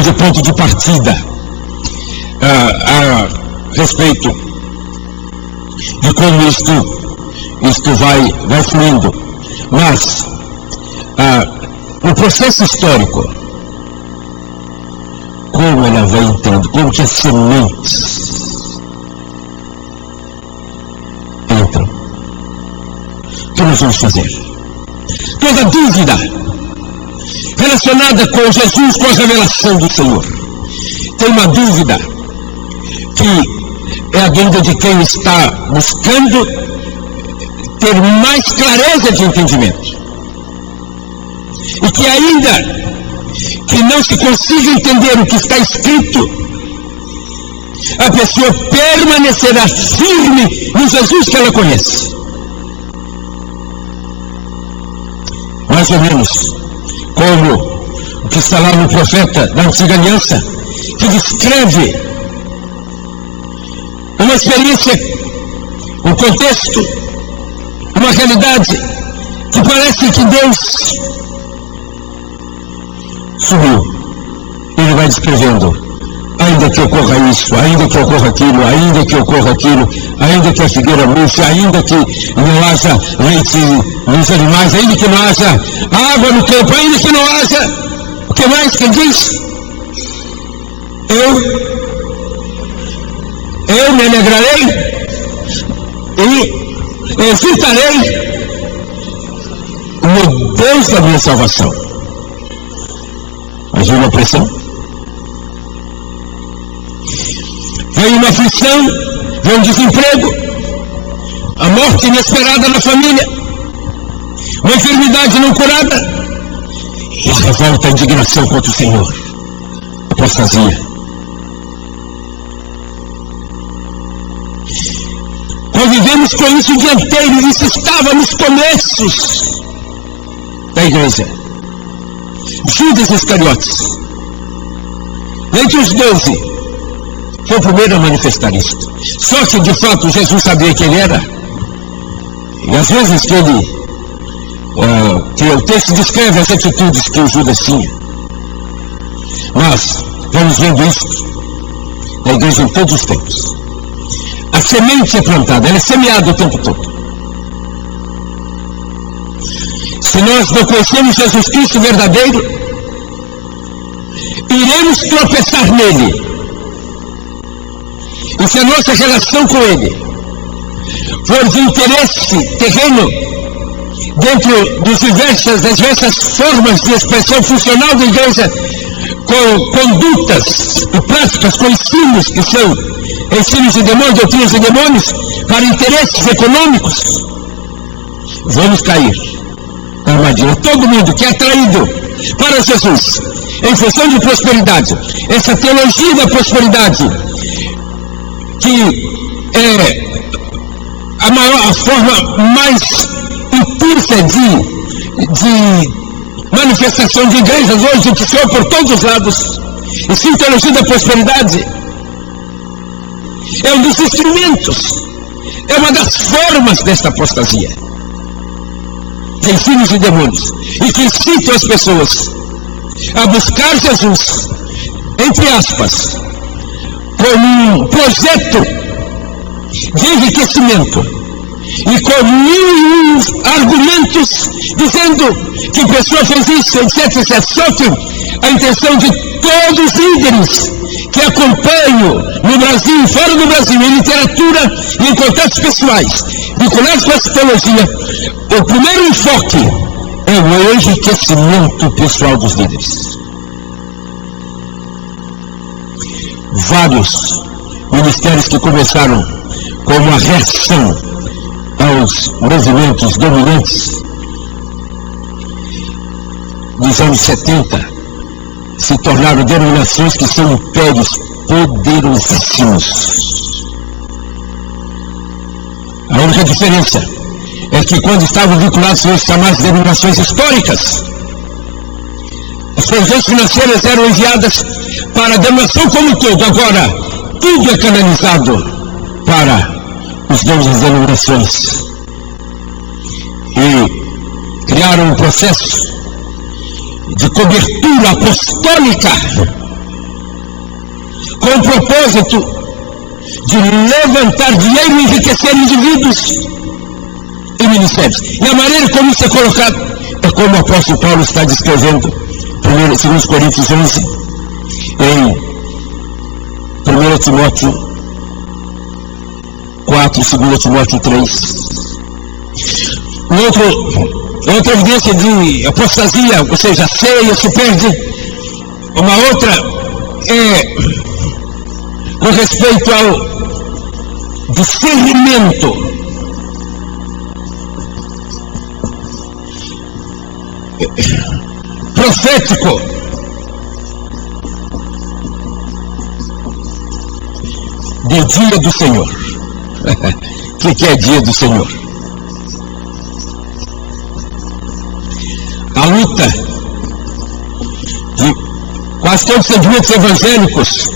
de ponto de partida a respeito de como isto vai fluindo. Mas, no processo histórico, como ela vai entrando, como que as sementes entram. O que nós vamos fazer? Toda dúvida relacionada com Jesus, com a revelação do Senhor. Tem uma dúvida que é a dúvida de quem está buscando ter mais clareza de entendimento. E que ainda que não se consiga entender o que está escrito, a pessoa permanecerá firme no Jesus que ela conhece. Mais ou menos como o que está lá no profeta da Antiga Aliança, que descreve uma experiência, um contexto, uma realidade que parece que Deus sumiu. Ele vai descrevendo, ainda que ocorra isso, ainda que ocorra aquilo, ainda que ocorra aquilo, ainda que a figueira murche, ainda que não haja leite nos animais, ainda que não haja água no campo, ainda que não haja, o que mais que ele diz? Eu me alegrarei e exultarei no Deus da minha salvação. Mas uma pressão, vem uma aflição, vem um desemprego, a morte inesperada na família, uma enfermidade não curada, e a revolta, a indignação contra o Senhor, a apostasia. Convivemos com isso o dia inteiro, isso estava nos começos da igreja. Judas Iscariotes, entre os 12, foi o primeiro a manifestar isto. Só que de fato Jesus sabia quem ele era, e às vezes que o texto descreve as atitudes que o Judas tinha. Mas vamos vendo isto na igreja em todos os tempos. A semente é plantada, ela é semeada o tempo todo. Se nós não conhecemos Jesus Cristo verdadeiro, iremos tropeçar nele. E se a nossa relação com ele for de interesse terreno, dentro das diversas formas de expressão funcional da igreja, com condutas e práticas, com ensinos que são ensinos de demônios, doutrinas de demônios, para interesses econômicos, vamos cair na armadilha. Todo mundo que é atraído para Jesus em função de prosperidade, essa teologia da prosperidade, que é a forma mais impulsa de manifestação de igrejas hoje, que são por todos os lados, e sim, teologia da prosperidade é um dos instrumentos, é uma das formas desta apostasia, de ensinos de demônios, e que incitam as pessoas a buscar Jesus, entre aspas, como um projeto de enriquecimento, e com mil argumentos dizendo que a pessoa fez isso, etc, etc. Só que a intenção de todos os líderes que acompanho no Brasil e fora do Brasil, em literatura e em contatos pessoais, vinculados com essa teologia, o primeiro enfoque é o enriquecimento pessoal dos líderes. Vários ministérios que começaram como uma reação aos movimentos dominantes dos anos 70 se tornaram denominações que são impérios poderosíssimos. A única diferença é que quando estavam vinculados às chamadas denominações históricas, as provisões financeiras eram enviadas para a denominação como um todo. Agora, tudo é canalizado para os donos das denominações. E criaram um processo de cobertura apostólica com o propósito de levantar dinheiro e enriquecer indivíduos e ministérios. E a maneira como isso é colocado é como o apóstolo Paulo está descrevendo, 2 Coríntios 11, em 1 Timóteo 4, 2 Timóteo 3. Outra evidência de apostasia, ou seja, a ceia se perde. Uma outra é com respeito ao discernimento profético do dia do Senhor. O que é dia do Senhor? A luta de quase todos os segmentos evangélicos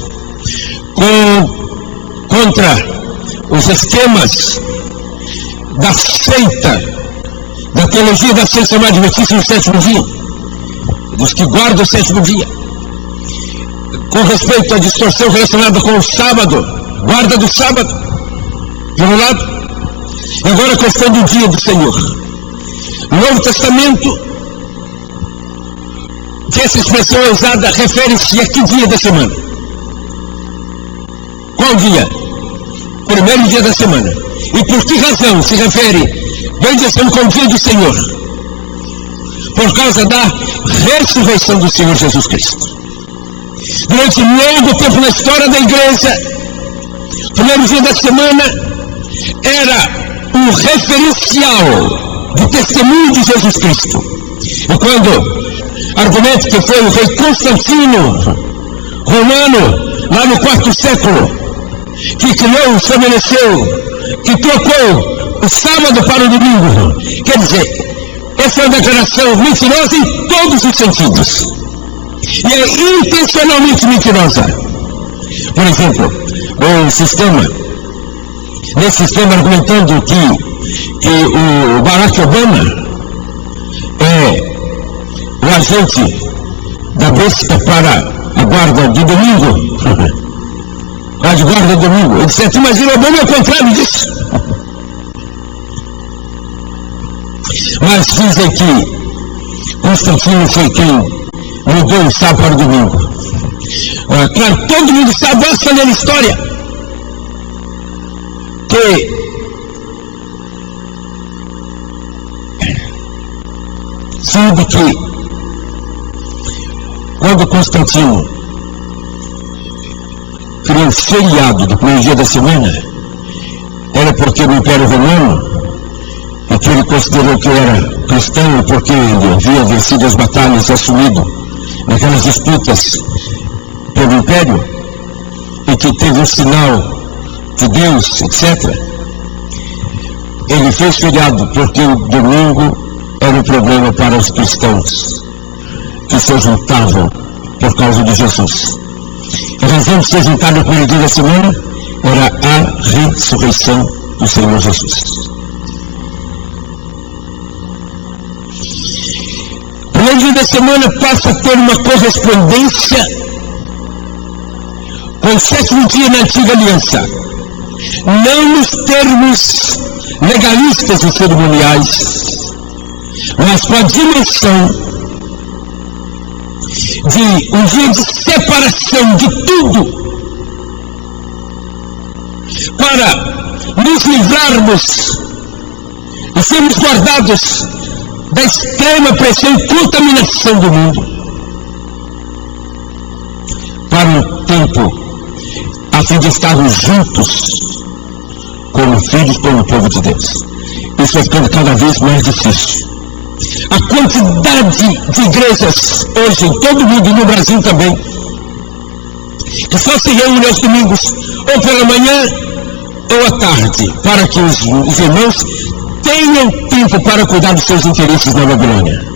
contra os esquemas da seita, da teologia da ciência adventista no sétimo dia, dos que guardam o sétimo dia, com respeito à distorção relacionada com o sábado, guarda do sábado, de um lado, e agora a questão do dia do Senhor. No Novo Testamento, que essa expressão é usada, refere-se a que dia da semana? Qual dia? Primeiro dia da semana. E por que razão se refere, bem dizendo, com o dia do Senhor? Por causa da ressurreição do Senhor Jesus Cristo. Durante longo tempo na história da igreja, o primeiro dia da semana era um referencial de testemunho de Jesus Cristo. E quando argumento que foi o rei Constantino, romano, lá no 4º século, que criou, estabeleceu, que trocou o sábado para o domingo. Quer dizer, essa é uma declaração mentirosa em todos os sentidos. E é intencionalmente mentirosa. Por exemplo, nesse sistema argumentando que o Barack Obama é o agente da besta para a guarda de domingo, a de guarda de domingo. Ele disse, imagina, o Obama é o contrário disso. Mas dizem que Constantino foi quem mudou o sábado para o domingo. Claro, todo mundo sabe, basta ler a história, que sabe que quando Constantino criou o feriado do primeiro dia da semana, era porque no Império Romano, e que ele considerou que era cristão, porque ele havia vencido as batalhas, assumido naquelas disputas pelo Império, e que teve um sinal de Deus, etc. Ele fez feriado porque o domingo era um problema para os cristãos que se juntavam por causa de Jesus. A razão de se juntar no primeiro dia da semana era a ressurreição do Senhor Jesus. O primeiro dia da semana passa a ter uma correspondência com o sétimo dia na antiga aliança, não nos termos legalistas e cerimoniais, mas com a dimensão de um dia de separação de tudo, para nos livrarmos e sermos guardados da extrema pressão e contaminação do mundo, para um tempo a fim de estarmos juntos como filhos, como povo de Deus. Isso vai ficando cada vez mais difícil. A quantidade de igrejas hoje em todo o mundo e no Brasil também, que só se reúnem aos domingos ou pela manhã ou à tarde, para que os irmãos tenham tempo para cuidar dos seus interesses na Babilônia.